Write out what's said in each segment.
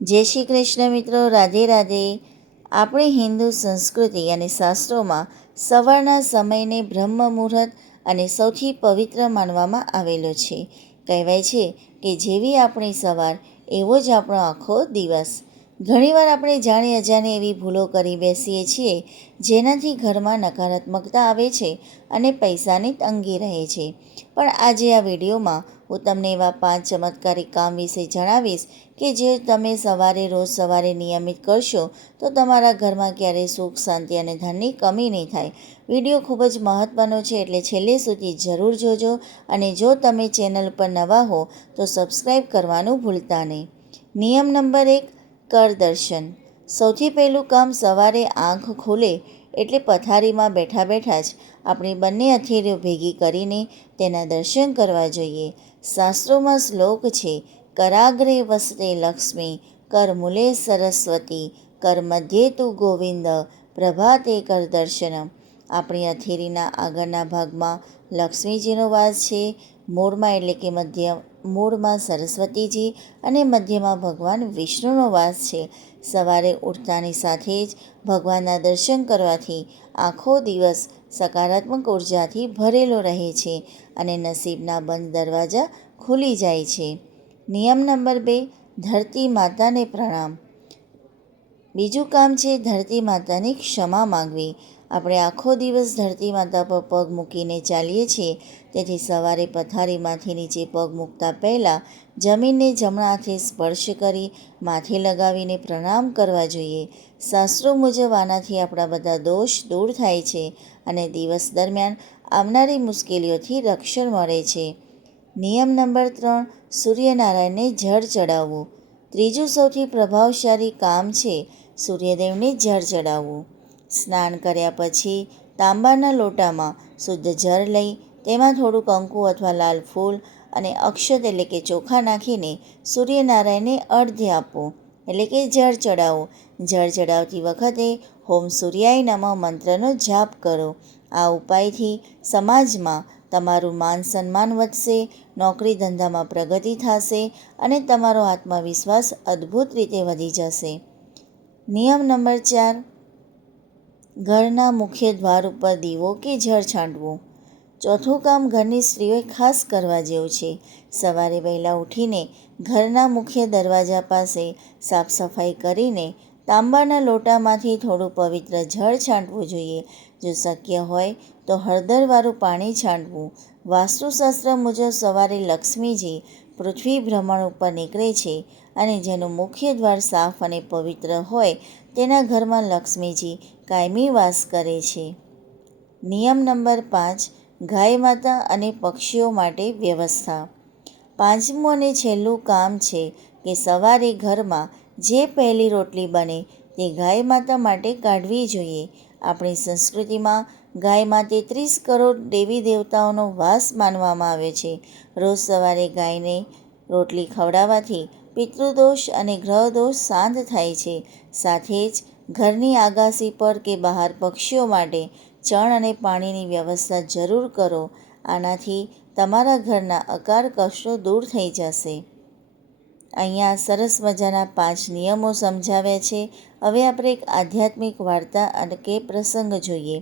જય શ્રી કૃષ્ણ મિત્રો, રાધે રાધે. આપણી હિન્દુ સંસ્કૃતિ અને શાસ્ત્રોમાં સવારના સમયને બ્રહ્મ મુહૂર્ત અને સૌથી પવિત્ર માનવામાં આવેલો છે. કહેવાય છે કે જેવી આપણી સવાર એવો જ આપણો આખો દિવસ. ઘણીવાર આપણે જાણી અજાણી એવી ભૂલો કરી બેસીએ છીએ જેનાથી ઘરમાં નકારાત્મકતા આવે છે અને પૈસાની તંગી રહે છે. પણ આજે આ વિડીયોમાં હું તમને એવા 5 ચમત્કારિક કામ વિશે જણાવીશ કે જે તમે રોજ સવારે નિયમિત કરશો તો તમારા ઘરમાં ક્યારેય સુખ, શાંતિ અને ધનની કમી નહીં થાય. વિડીયો ખૂબ જ મહત્ત્વનો છે એટલે છેલ્લે સુધી જરૂર જોજો. અને જો તમે ચેનલ પર નવા હો તો સબસ્ક્રાઈબ કરવાનું ભૂલતા નહીં. નિયમ નંબર 1, કર દર્શન. સૌથી પહેલું કામ, સવારે આંખ ખુલે એટલે પથારીમાં બેઠા બેઠા જ આપણી બંને હથેળીઓ ભેગી કરીને તેના દર્શન કરવા જોઈએ. શાસ્ત્રોમાં શ્લોક છે, કરાગ્રે વસતે લક્ષ્મી, કર મૂલે સરસ્વતી, કર મધ્યે તું ગોવિંદ, પ્રભાતે કર દર્શનમ. આપણી હથેળીના આગળના ભાગમાં લક્ષ્મીજીનો વાસ છે, મૂળમાં એટલે કે મૂળમાં સરસ્વતીજી અને મધ્યમાં ભગવાન વિષ્ણુનો વાસ છે. સવારે ઉઠતાની સાથે જ ભગવાનના દર્શન કરવાથી આખો દિવસ સકારાત્મક ઉર્જાથી ભરેલો રહે છે અને નસીબના બંધ દરવાજા ખુલી જાય છે. નિયમ નંબર 2, ધરતી માતાને પ્રણામ. બીજું કામ છે ધરતી માતાની ક્ષમા માંગવી. આપણે આખો દિવસ ધરતી માતા પર પગ મૂકીને ચાલીએ છીએ, તેથી સવારે પથારીમાંથી નીચે પગ મૂકતા પહેલાં જમીનને જમણા હાથે સ્પર્શ કરી માથે લગાવીને પ્રણામ કરવા જોઈએ. શાસ્ત્રો મુજબ આનાથી આપણા બધા દોષ દૂર થાય છે અને દિવસ દરમિયાન આવનારી મુશ્કેલીઓથી રક્ષણ મળે છે. નિયમ નંબર 3, સૂર્યનારાયણને જળ ચડાવવું. ત્રીજું સૌથી પ્રભાવશાળી કામ છે સૂર્યદેવને જળ ચડાવવું. સ્નાન કર્યા પછી તાંબાના લોટામાં શુદ્ધ જળ લઈ તેમાં થોડું કંકુ અથવા લાલ ફૂલ અને અક્ષત એટલે કે ચોખા નાખીને સૂર્યનારાયણને અર્ધ્ય આપવું એટલે કે જળ ચડાવવું. જળ ચડાવતી વખતે હોમ સૂર્યાય નમઃ મંત્રનો જાપ કરો. આ ઉપાયથી સમાજમાં તમારું માન સન્માન વધશે, નોકરી ધંધામાં પ્રગતિ થશે અને તમારો આત્મવિશ્વાસ અદ્ભુત રીતે વધી જશે. નિયમ નંબર 4, ઘરના મુખ્ય દ્વાર ઉપર દીવો કે જળ છાંટવું. ચોથું કામ ઘરની સ્ત્રીઓએ ખાસ કરવા જેવું છે. સવારે વહેલા ઉઠીને ઘરના મુખ્ય દરવાજા પાસે સાફ સફાઈ કરીને તાંબાના લોટામાંથી થોડું પવિત્ર જળ છાંટવું જોઈએ. જો શક્ય હોય તો હળદરવાળું પાણી છાંટવું. વાસ્તુશાસ્ત્ર મુજબ સવારે લક્ષ્મીજી પૃથ્વી ભ્રમણ ઉપર નીકળે છે અને જેનું મુખ્ય દ્વાર સાફ અને પવિત્ર હોય તેના ઘરમાં લક્ષ્મીજી કાયમી વાસ કરે છે. નિયમ નંબર 5, ગાય માતા અને પક્ષીઓ માટે વ્યવસ્થા. પાંચમું અને છેલ્લું કામ છે કે સવારે ઘરમાં જે પહેલી રોટલી બને તે ગાય માતા માટે કાઢવી જોઈએ. આપણી સંસ્કૃતિમાં ગાયમાં 33 કરોડ દેવી દેવતાઓનો વાસ માનવામાં આવે છે. રોજ સવારે ગાયને રોટલી ખવડાવવાથી પિતૃદોષ અને ગ્રહદોષ શાંત થાય છે. સાથે જ ઘરની આગાસી પર કે બહાર પક્ષીઓ માટે ચણ અને પાણીની વ્યવસ્થા જરૂર કરો. આનાથી તમારા ઘરના અકાર કષ્ટો દૂર થઈ જશે. અહીંયા સરસ મજાના 5 નિયમો સમજાવ્યા છે. હવે આપણે એક આધ્યાત્મિક વાર્તા અને કે પ્રસંગ જોઈએ.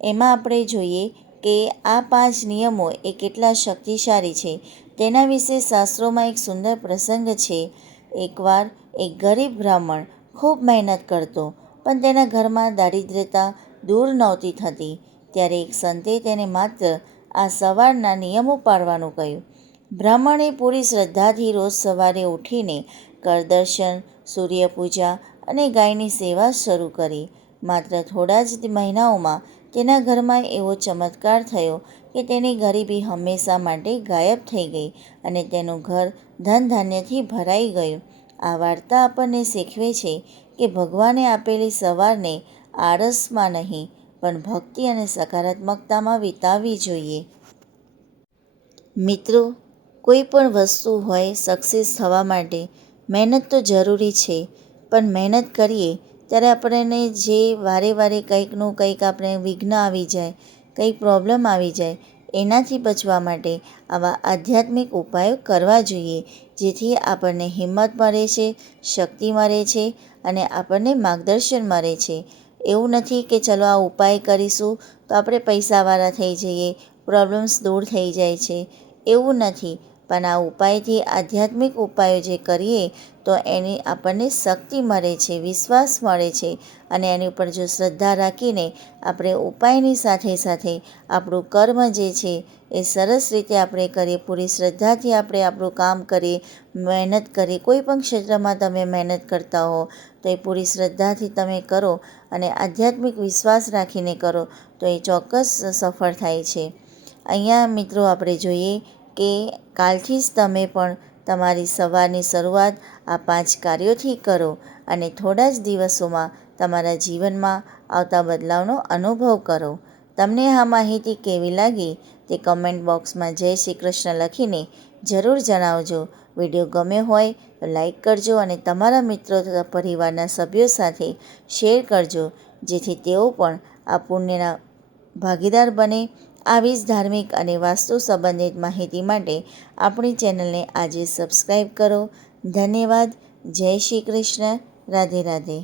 એમાં આપણે જોઈએ કે આ 5 નિયમો એ કેટલા શક્તિશાળી છે તેના વિશે શાસ્ત્રોમાં એક સુંદર પ્રસંગ છે. એકવાર એક ગરીબ બ્રાહ્મણ ખૂબ મહેનત કરતો પણ તેના ઘરમાં દારિદ્ર્યતા દૂર નહોતી થતી. ત્યારે એક સંતે તેને માત્ર આ સવારના નિયમો પાળવાનું કહ્યું. બ્રાહ્મણે પૂરી શ્રદ્ધાથી રોજ સવારે ઉઠીને કરદર્શન, સૂર્યપૂજા અને ગાયની સેવા શરૂ કરી. માત્ર થોડા જ મહિનાઓમાં તેના ઘરમાં એવો ચમત્કાર થયો કે તેની ગરીબી હંમેશા માટે ગાયબ થઈ ગઈ અને તેનું ઘર ધન ધાન્યથી ભરાઈ ગયું. આ વાર્તા આપણને શીખવે છે કે ભગવાને આપેલી સવારને આળસમાં નહીં પણ ભક્તિ અને સકારાત્મકતામાં વિતાવવી જોઈએ. મિત્રો, કોઈ પણ વસ્તુ હોય સક્સેસ થવા માટે મહેનત તો જરૂરી છે, પણ મહેનત કરીએ ત્યારે આપણને જે વારે વારે કંઈકનું કંઈક આપણે વિઘ્ન આવી જાય, કંઈક પ્રોબ્લેમ આવી જાય, એનાથી બચવા માટે આવા આધ્યાત્મિક ઉપાયો કરવા જોઈએ, જેથી આપણને હિંમત મળે છે, શક્તિ મળે છે અને આપણને માર્ગદર્શન મળે છે. એવું નથી કે ચલો આ ઉપાય કરીશું તો આપણે પૈસાવાળા થઈ જઈએ, પ્રોબ્લેમ્સ દૂર થઈ જાય છે, એવું નથી. પણ આ ઉપાયથી આધ્યાત્મિક ઉપાયો જે કરીએ તો એની આપણને શક્તિ મળે છે, વિશ્વાસ મળે છે અને એની ઉપર જો શ્રદ્ધા રાખીને આપણે ઉપાયની સાથે સાથે આપણું કર્મ જે છે એ સરસ રીતે આપણે કરીએ, પૂરી શ્રદ્ધાથી આપણે આપણું કામ કરીએ, મહેનત કરીએ. કોઈ પણ ક્ષેત્રમાં તમે મહેનત કરતા હો તો એ પૂરી શ્રદ્ધાથી તમે કરો અને આધ્યાત્મિક વિશ્વાસ રાખીને કરો તો એ ચોક્કસ સફળ થાય છે. અહીંયા મિત્રો આપણે જોઈએ કે કાલથી જ તમે પણ તમારી સવારની શરૂઆત આ 5 કાર્યોથી કરો અને થોડા જ દિવસોમાં તમારા જીવનમાં આવતા બદલાવનો અનુભવ કરો. તમને આ માહિતી કેવી લાગી તે કમેન્ટ બોક્સમાં જય શ્રી કૃષ્ણ લખીને જરૂર જણાવજો. વિડીયો ગમ્યો હોય તો લાઈક કરજો અને તમારા મિત્રો તથા પરિવારના સભ્યો સાથે શેર કરજો, જેથી તેઓ પણ આ પુણ્યના ભાગીદાર બને. આવી જ ધાર્મિક અને વાસ્તુ સંબંધિત માહિતી માટે આપણી ચેનલને આજે સબસ્ક્રાઈબ કરો. ધન્યવાદ. જય શ્રી કૃષ્ણ. રાધે રાધે.